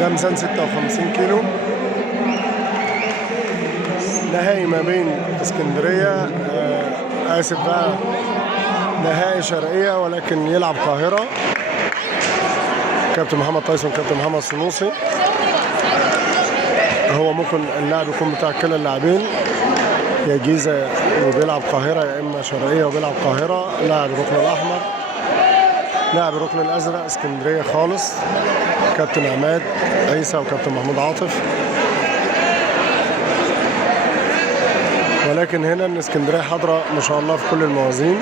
ده ميزان 56 كيلو. نهائي ما بين اسكندرية آسف بقى، نهائي شرقية ولكن يلعب القاهرة. كابتن محمد تايسون كابتن محمد سنوسي. هو ممكن اللاعب يكون بتاع كلا اللاعبين، يا جيزة وبيلعب القاهرة يا إما شرقية وبيلعب القاهرة. لاعب الركن الأحمر، لاعب الركن الأزرق اسكندرية خالص، كابتن عماد عيسى وكابتن محمود عاطف. ولكن هنا ان اسكندريه حاضره ما شاء الله في كل الموازين.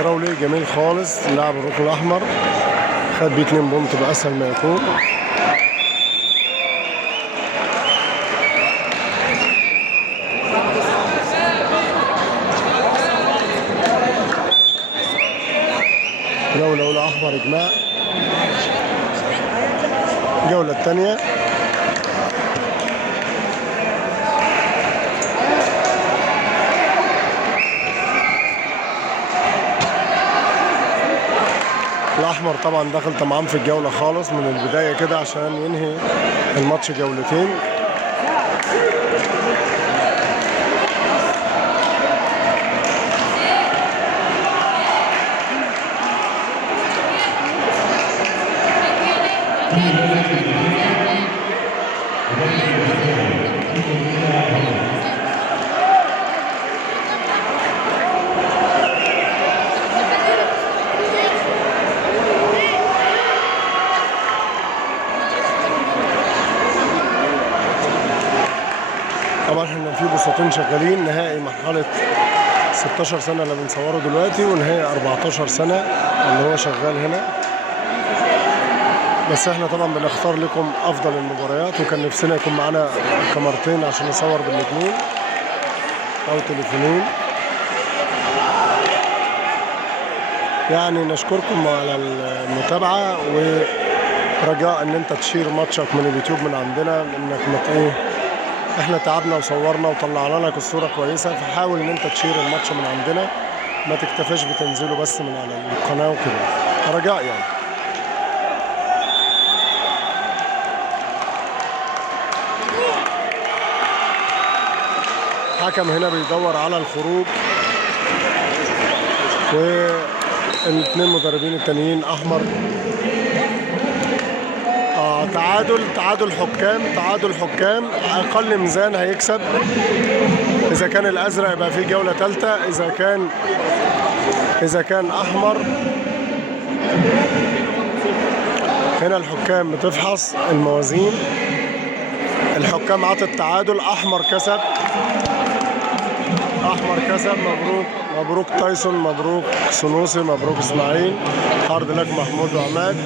براولي جميل خالص، لاعب الركن الاحمر، خد بيه 2 بونت باسهل ما يكون. جولة أولى أحمر إجماع. الجولة الثانية الأحمر طبعا دخل طمعان في الجولة خالص من البداية كده عشان ينهي الماتش جولتين. طبعا احنا في بساطين شغالين، نهائي مرحلة 16 سنة اللي بنصوره دلوقتي، ونهائي 14 سنة اللي هو شغال هنا. بس احنا طبعا بنختار لكم افضل المباريات، وكان نفسنا يكون معانا كاميرتين عشان نصور بالاثنين او تليفونين. يعني نشكركم على المتابعة، ورجاء ان انت تشير ماتشك من اليوتيوب من عندنا، انك احنا تعبنا وصورنا وطلعنا لك الصورة كويسة، فحاول ان انت تشير الماتش من عندنا، ما تكتفاش بتنزيله بس من على القناة وكده، رجاء يعني. حكم هنا بيدور على الخروج، والاثنين مدربين التانيين احمر. تعادل حكام، اقل ميزان هيكسب. اذا كان الازرق يبقى في جولة ثالثة، اذا كان احمر. هنا الحكام بتفحص الموازين، الحكام عطت التعادل، احمر كسب. مبروك تايسون، مبروك سنوسي، مبروك اسماعيل، هارد لك محمود وعماد.